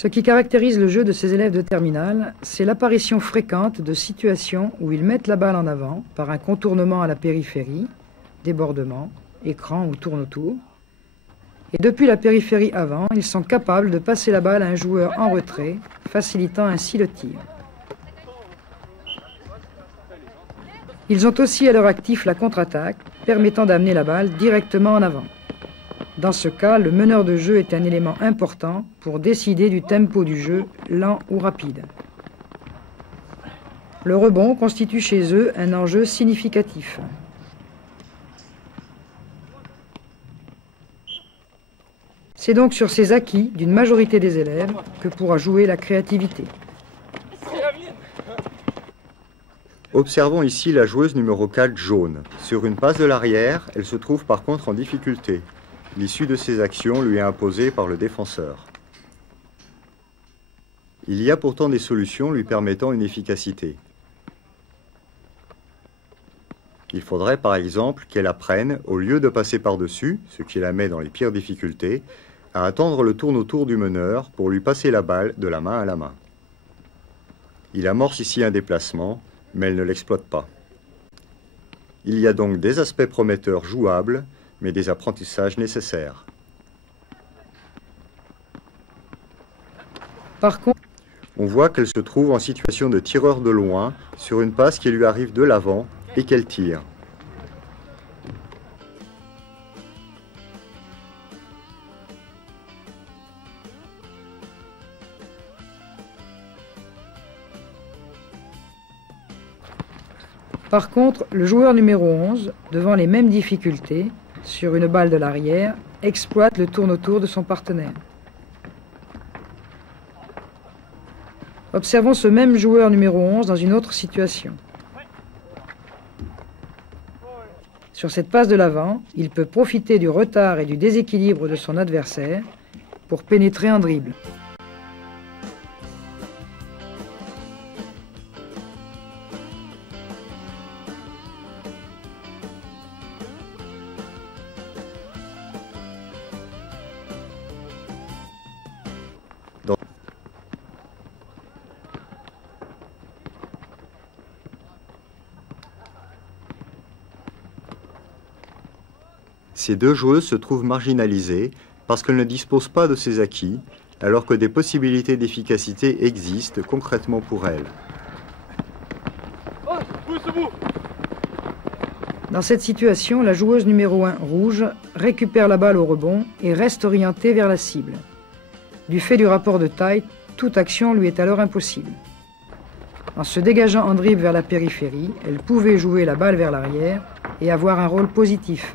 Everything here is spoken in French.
Ce qui caractérise le jeu de ces élèves de terminale, c'est l'apparition fréquente de situations où ils mettent la balle en avant par un contournement à la périphérie, débordement, écran ou tourne autour. Et depuis la périphérie avant, ils sont capables de passer la balle à un joueur en retrait, facilitant ainsi le tir. Ils ont aussi à leur actif la contre-attaque, permettant d'amener la balle directement en avant. Dans ce cas, le meneur de jeu est un élément important pour décider du tempo du jeu, lent ou rapide. Le rebond constitue chez eux un enjeu significatif. C'est donc sur ces acquis d'une majorité des élèves que pourra jouer la créativité. Observons ici la joueuse numéro 4 jaune. Sur une passe de l'arrière, elle se trouve par contre en difficulté. L'issue de ses actions lui est imposée par le défenseur. Il y a pourtant des solutions lui permettant une efficacité. Il faudrait par exemple qu'elle apprenne, au lieu de passer par-dessus, ce qui la met dans les pires difficultés, à attendre le tourne autour du meneur pour lui passer la balle de la main à la main. Il amorce ici un déplacement, mais elle ne l'exploite pas. Il y a donc des aspects prometteurs jouables, mais des apprentissages nécessaires. Par contre, on voit qu'elle se trouve en situation de tireur de loin sur une passe qui lui arrive de l'avant et qu'elle tire. Par contre, le joueur numéro 11, devant les mêmes difficultés, sur une balle de l'arrière, exploite le tourne-autour de son partenaire. Observons ce même joueur numéro 11 dans une autre situation. Sur cette passe de l'avant, il peut profiter du retard et du déséquilibre de son adversaire pour pénétrer en dribble. Ces deux joueuses se trouvent marginalisées parce qu'elles ne disposent pas de ces acquis, alors que des possibilités d'efficacité existent concrètement pour elles. Dans cette situation, la joueuse numéro 1 rouge récupère la balle au rebond et reste orientée vers la cible. Du fait du rapport de taille, toute action lui est alors impossible. En se dégageant en dribble vers la périphérie, elle pouvait jouer la balle vers l'arrière et avoir un rôle positif.